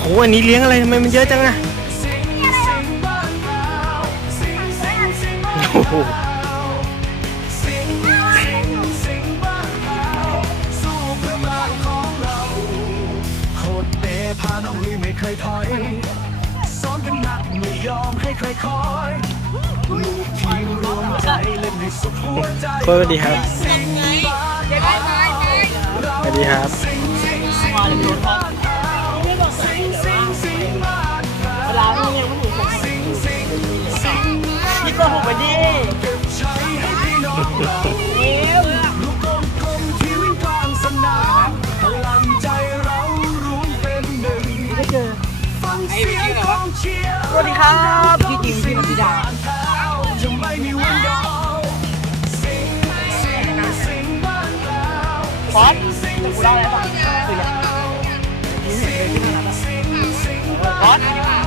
โหอันนี้เลี้ยงอะไรทำไมมันเยอะจังอะโอ้โหพาน้องลุยไม่เคยถอยซ้อมกันหนักไม่ยอมให้ใครคอยลูกทีมรวมใจเล่นให้สุดหัวใจสวัสดีครับสวัสดีครับ นี่โกหกไปดิเก็บใช้ให้พี่น้องเราลูกกลมกลมที่วิ่งกลางสนามพลังใจเรารวมเป็นหนึ่งฟังเสียงของเชียร์สวัสดีครับพี่จิมพี่มัธิดาจะไม่มีวันยอมสิงสิงสิงบ้านเราฟอสกูเล่าอะไรบ้างคือยังสิงสิงสิงบ้านเรา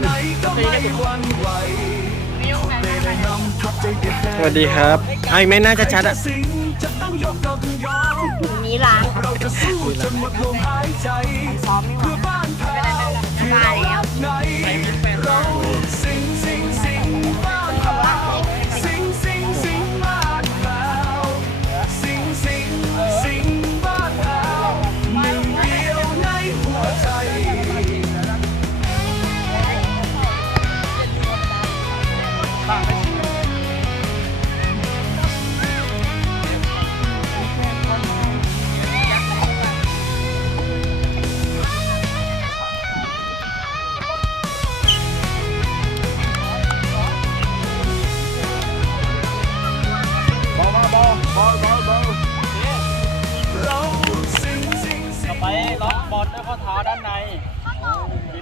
ไหนก็ไม่วั่น สวัสดีครับไอ้ไม่น่าจะชัดอะสิงจะต้องยกกำยอมนี้ล้างเราจะสู้จนหมดลมหายใจซ้อมไม่ไหว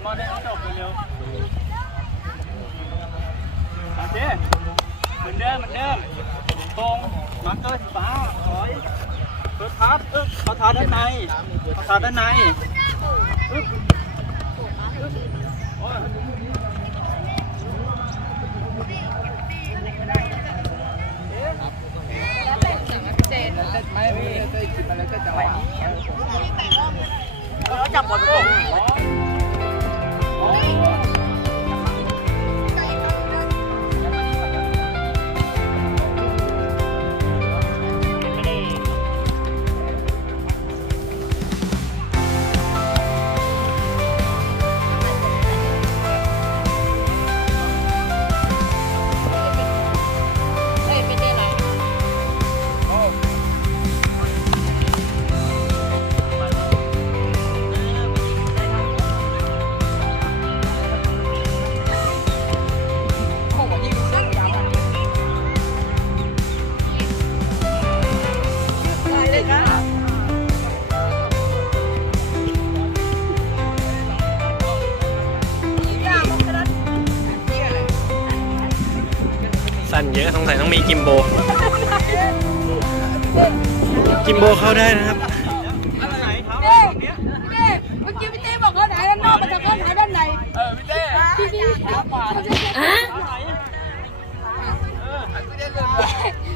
อนได้เอาจบเร็วโอเคเหมือนเดิมเหมือนเดิมตรงมาร์เกอร์สีฟ้าถอยเปิดทับอึ๊บข้อเท้าด้านในข้อเท้าด้านในอึ๊บอึ๊บโอ้ยเราจับบอลก่อน เยอะสงสัยต้องมีกิมโบ กิมโบเข้าได้นะครับอะไรไหนครับเต้เต้เมื่อกี้พี่เต้บอกเขาหนาด้านนอกมันจะเข้าหนาด้านในเออพี่เต้พี่พี่ขวาเไหน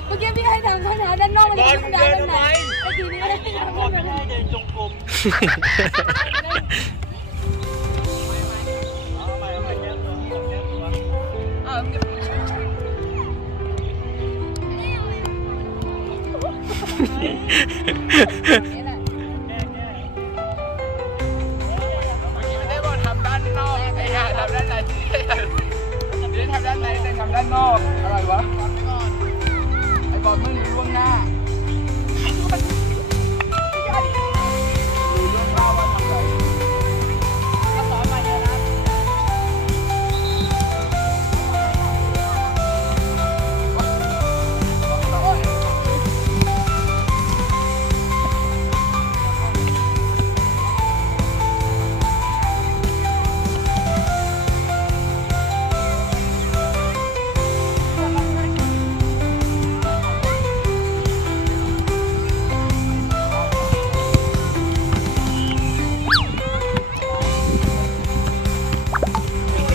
มื่อกี้พี่ให้ทำเข้าหนาด้านนอกมันจะเข้าหนาด้านในไอ้ทีนี้ไม่ได้ทำบอด้าลนไม่ในได้เดินจงกรม ไม่ได้บอกทำด้านนอกไอ้ห่าทำด้านในไม่ได้ทำด้านในแต่ทำด้านนอกอะไรวะไอ้บอลมึงรู้ล่วงหน้า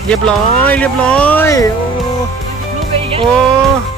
เรียบร้อย เรียบร้อย โอ้โอ้มอ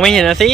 ไม่เห็นนะสิ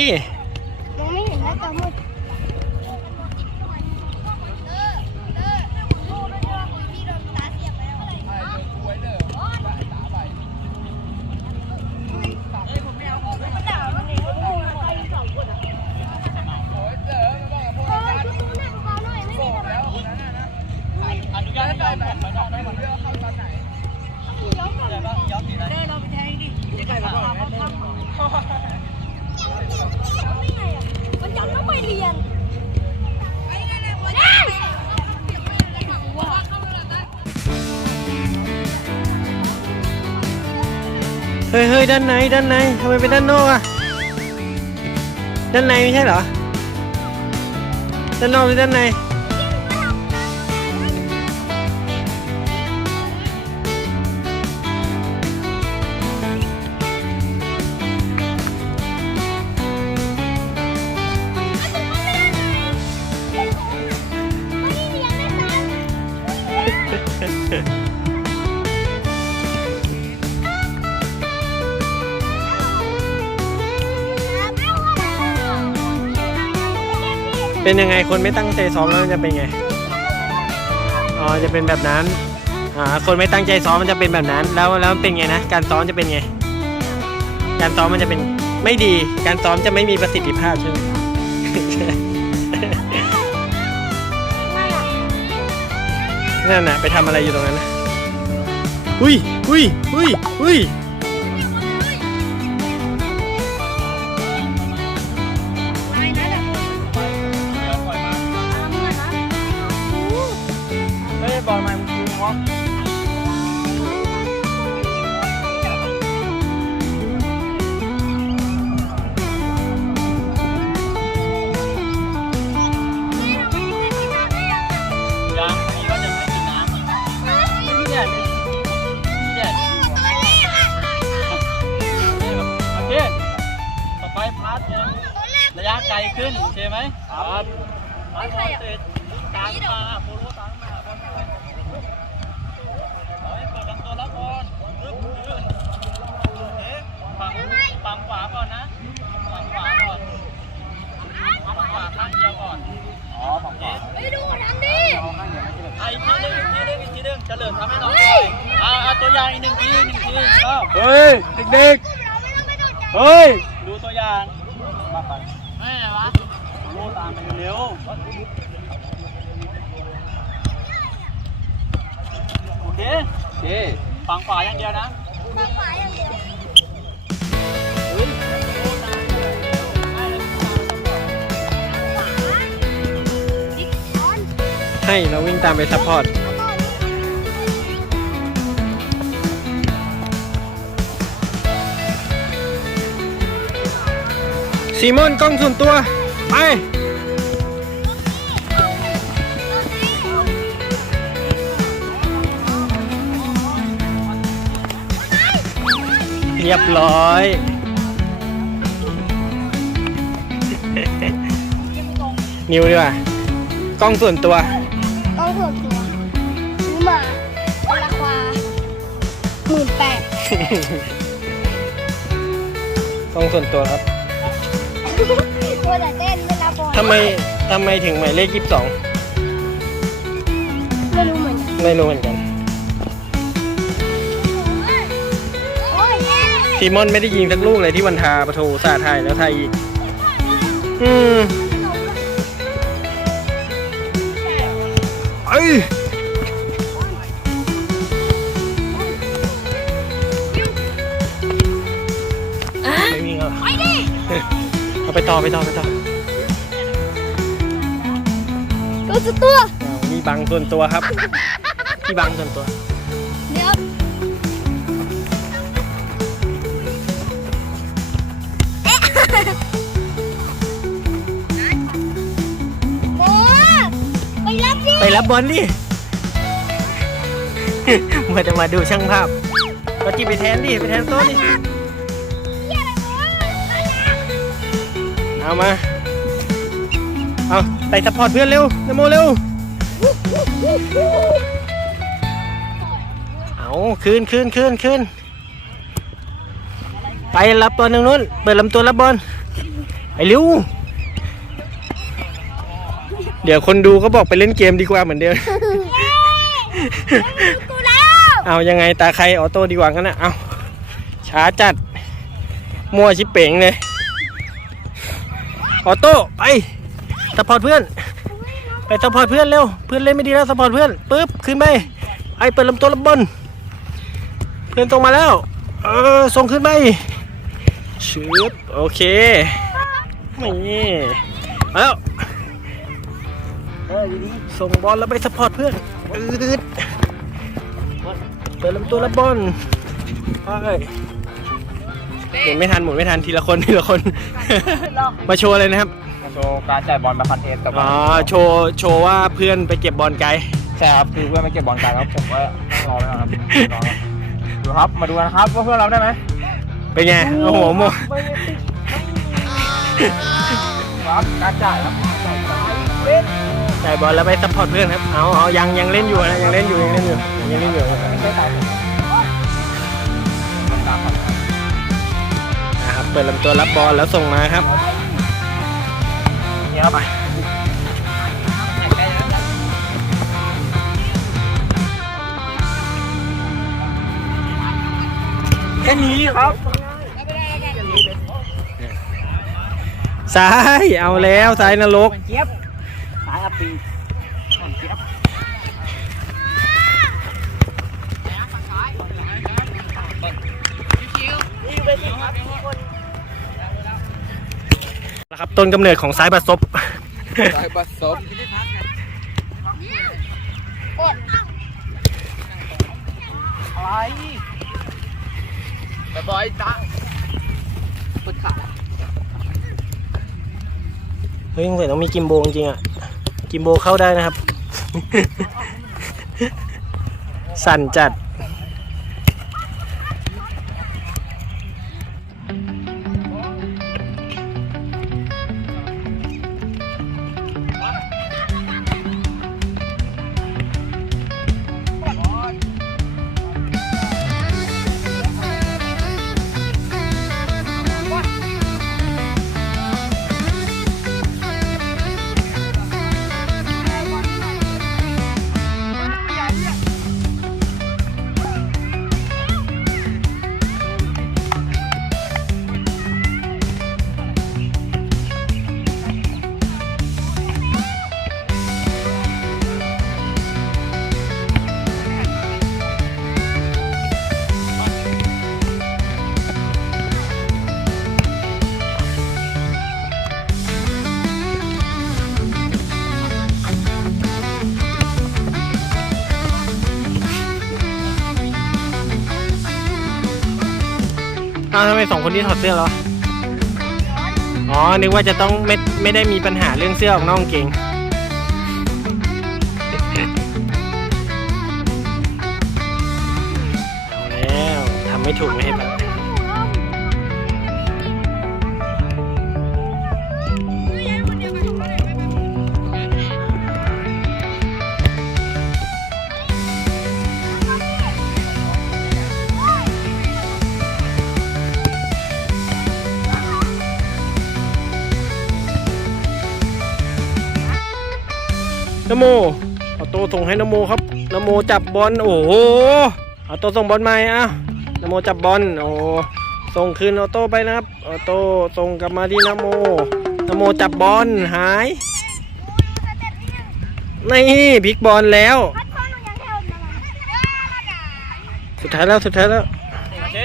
ด้านในด้านในทำไมเป็นด้านนอกอะด้านในไม่ใช่เหรอ ด้านนอกหรือด้านใน เป็นยังไงคนไม่ตั้งใจซ้อมแล้วมันจะเป็นไง อ๋อจะเป็นแบบนั้น อ่าคนไม่ตั้งใจซ้อมมันจะเป็นแบบนั้น แล้วแล้วมันเป็นไงนะ การซ้อมจะเป็นไง การซ้อมมันจะเป็นไม่ดี การซ้อมจะไม่มีประสิทธิภาพใช่ไหม นั่นน่ะไปทำอะไรอยู่ตรงนั้นนะอุ้ยอุ้ยอุ้ยอุ้ย ขึ้นโอเคไหมครับพาร์ทเสร็จกลางมาโปโลตังมาบอลไปเอาให้เปิดลำตัวแล้วบอลปึ๊บยืนเอ๊ะฝั่งฝั่งขวาก่อนนะฝั่งขวาก่อนฝั่งขวาข้างเดียวก่อนอ๋อฝั่งขวาไปดูทำดิไอ้ทีนึงอีกทีนึงอีกทีนึงเฉลิมทำให้น้องหน่อยอ่าเอาตัวอย่างอีกหนึ่งทีหนึ่งทีก็เฮ้ยเด็กๆเฮ้ยดูตัวอย่างมาไปไม่ไหนวะโลตามไปเร็วโอเคโอเคฝั่งขวาอย่างเดียวนะข้างขวาอย่างเดียวเฮ้ยโลตามไปเร็วให้เลยขวาดิกออนให้เราวิ่งตามไปซัพพอร์ต ซีมอนกล้องส่วนตัว ไป เรียบร้อย นิวดีกว่ากล้องส่วนตัว ต้องส่วนตัวซื้อมาราคาหมื่นแปดกล้องส่วนตัวครับตัวแต่เต้นเวลาบอลทำไมทำไมถึงหมายเลขยี่สิบสองไม่รู้เหมือนกัน ไม่รู้เหมือนกัน ทีมอนไม่ได้ยิงสักลูกเลยที่วันทาประตูสาไทยแล้วไทยอีก อืมไอ้ยไม่วิ่งแล้วเหรอไปดิเอาไปต่อไปต่อไปต่อ ตัวสุดตัว อ้าวมีบังส่วนตัวครับ ที่บังส่วนตัว รับดิไปรับบอลดิเมื่อจะมาดูช่างภาพก็จีบไปแทนดิไปแทนโต๊ะดิเอามา เอาไปซัพพอร์ตเพื่อนเร็วนโมเร็ว เอาคืนคืนคืนคืนไปรับบอลตรงนู้น เปิดลำตัวรับบอลไอ้ริ้ว เดี๋ยวคนดูก็บอกไปเล่นเกมดีกว่าเหมือนเดิมกูแล้วเอายังไงตาใครออโต้ดีกว่ากันนะเอาช้าจัด มั่วชิบเป๋งเลย ออโต้ไปสปอร์ตเพื่อน ไปสปอร์ตเพื่อนเร็ว เพื่อนเล่นไม่ดีแล้วสปอร์ตเพื่อนปึ๊บขึ้นไปไอเปิดลำตัวลำบอลเพื่อนตรงมาแล้ว เออส่งขึ้นไปชืบโอเคนี่มาแล้ว ส่งบอลแล้วไปสปอร์ตเพื่อนอืดเปิดลำตัวรับบอลไปหมุนไม่ทันหมุนไม่ทันทีละคนทีละคน มาโชว์เลยนะครับ โชว์การจ่ายบอลมาคอนเทสแต่อ๋ว่าอโชว์โชว์ว่าเพื่อนไปเก็บบอลไกลใช่ครับคือเพื่อนไม่เก็บบอลกันแล้วผมก็นั่งรอไว้ก่อนครับรอครับดูครับมาดูกันครับว่าเพื่อนเราได้ไหมเป็นไงโอ้โหโมครับการจ่ายครับ จ่ายบอลแล้วไปซัพพอร์ตเพื่อนครับ เอาเอายังยังเล่นอยู่นะยังเล่นอยู่ยังเล่นอยู่ยังเล่นอยู่นะครับเปิดลำตัวรับบอลแล้วส่งมาครับนี่ครับไปแค่นี้ครับซ้ายเอาแล้วซ้ายนรกเจี๊ยบ สายอปีเจี๊ยบนะครับต้นกำเนิดของซ้ายบัดซบสายบัสซบอะไรแต่บอยจ้าปวดขาเฮ้ยสงสัยต้องมีกิมโบจริงๆอะ กิมโบเข้าได้นะครับ สั่นจัด อ้าวทำไมสองคนนี้ถอดเสื้อแล้วอ๋อ นึกว่าจะต้องไม่ไม่ได้มีปัญหาเรื่องเสื้อออกนองเก่งเอาแล้วทำไม่ถูกไม่ให้ปะน โมเอาโตส่งให้นโมครับนโมจับบอลโอ้โหเอาโตส่งบอลมาอะนโมจับบอลโอ้ส่งคืนออโต้ไปนะครับออโต้ส่งกลับมาที่นโมนโมจับบอลหายนี่พลิกบอลแล้ว สุดท้ายแล้วสุดท้ายแล้วโอเค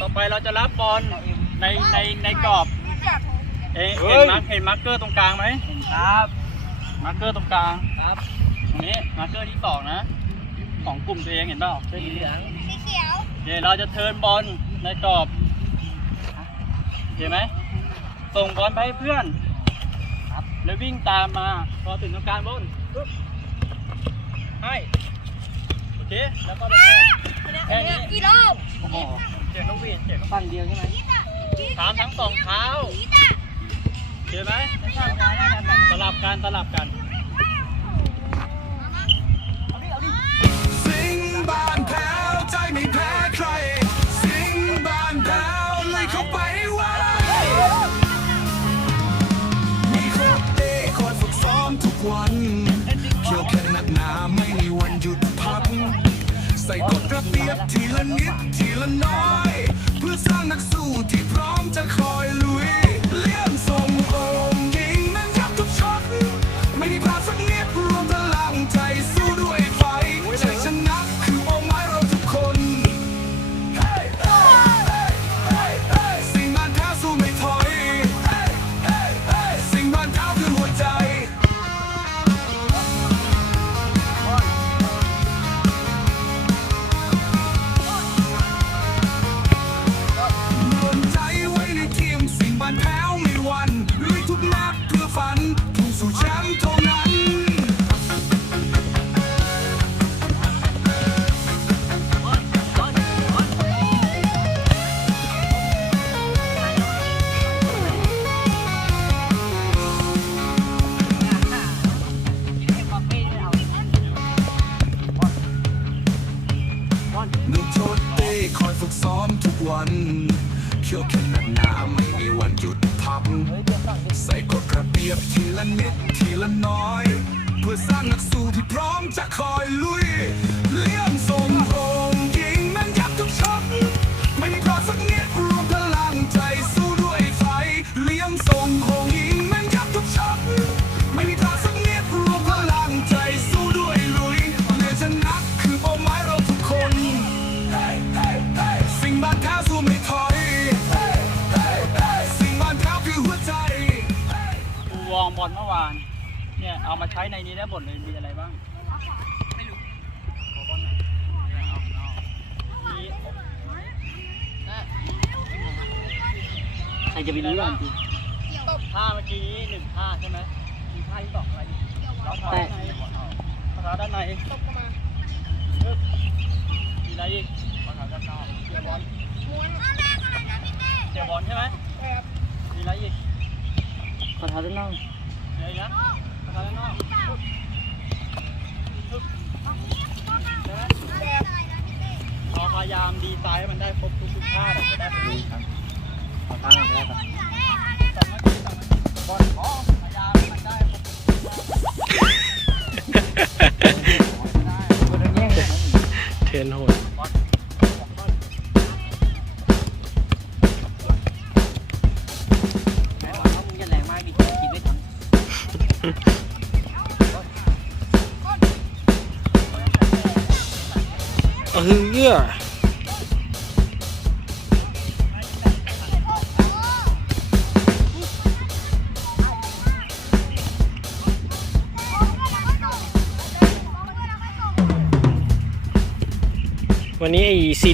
ต่อไปเราจะรับบอลในในในกรอบเอ๊ะเห็นมาร์คเห็นมาร์คเกอร์ตรงกลางไหมครับ มาร์คเกอร์ตรงกลางครับตรงนี้มาร์คเกอร์ที่สองนะของกลุ่มตัวเองเห็นเปล่าสีเหลืองสีเขียวเดี๋ยวเราจะเทิร์นบอลในกรอบเห็นไหมส่งบอลไปให้เพื่อนครับแล้ววิ่งตามมาพอถึงตรงกลางบอลปุ๊บให้โอเคแล้วก็เลยแค่นี้กี่รอบโอ้โหเจ็บนกหวีดเจ็บฟังเดียวใช่ไหมถามทั้งสองเท้าเห็นไหมส ลับกันสลับกัน โชดเต้คอยฝึกซ้อมทุกวัน เขี่ยวแข็งหนักหนาไม่มีวันหยุดพักใส่กฎระเบียบทีละนิดทีละน้อย เพื่อสร้างนักสู้ที่พร้อมจะคอยลุยเลี่ยมทรงโอ รเมื่อวาน เนี่ยเอามาใช้ในนี้ได้บทเลยมีอะไรบ้าง ไม่รู้ขอบอลหน่อยเอาเอามีใครจะไปรู้อะจริงท่าเมื่อกี้นี้หนึ่งท่าใช่ไหมมีท่าที่สองอะไรอีกเราถอดด้านในภาษาด้านในมีอะไรอีกภาษาด้านนอกเกี่ยวบอลเกี่ยวบอลใช่ไหมมีอะไรอีก ขอท้าด้านนอก พยายามดีไซน์ให้มันได้ครบทุกๆท่าแต่จะได้ผลครับขอท่าหน่อยได้ครับบอลขอพยายาม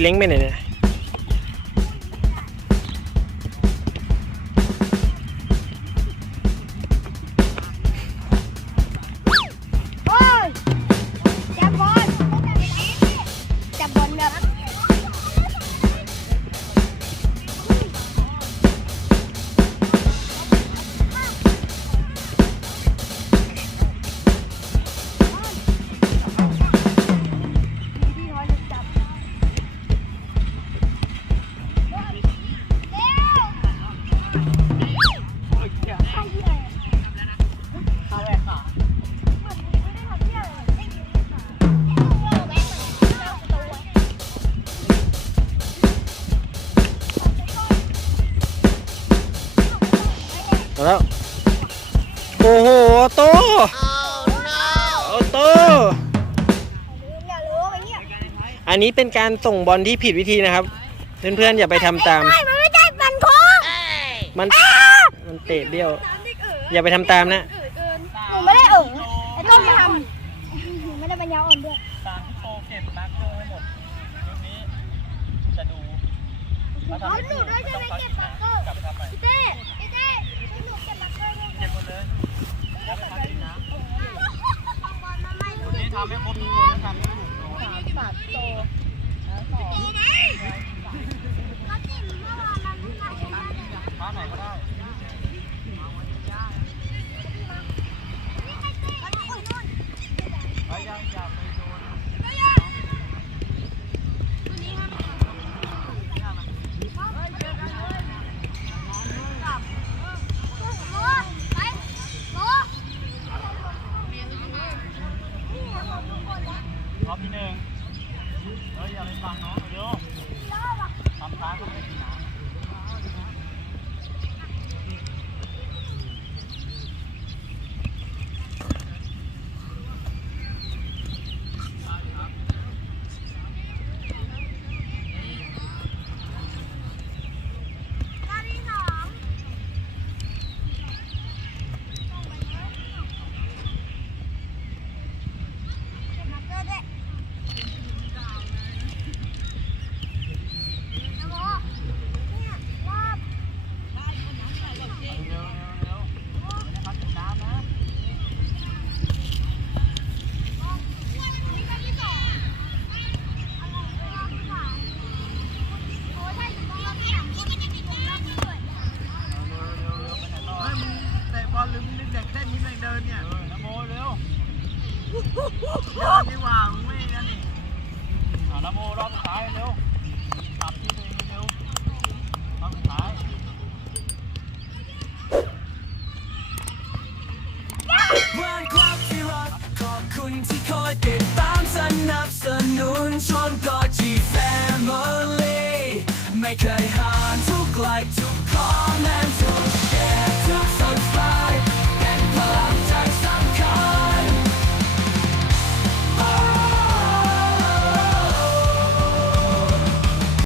เล้งไปไหนเนี่ย เอาแล้ว โอ้โหโตโอ้โตอย่ารู้ไปเนี่ยอันนี้เป็นการส่งบอลที่ผิดวิธีนะครับ เพื่อนๆอย่าไปทำตาม ไม่มันไม่ใช่ปันโค้งมันมันเตะเบี้ยว อย่าไปทำตามนะ หนูไม่ได้เอ๋อไอ้ต้นมาทำหนูไม่ได้ปัญญาอ่อนด้วย ตามที่โปรเก็บมาร์คเกอร์ให้หมดยุคนี้จะดูแล้วทำให้ถูกไม่ต้องฟังอีกนะกลับไปทำใหม่ พี่เต้พี่เต้ให้หนูเก็บมาร์คเกอร์ด้วย เก็บหมดเลยแล้วไปทำอีกนะวัน นี้ทำให้ครบทุกคนทำให้ถูกโดนสามโตท่าไหนก็ได้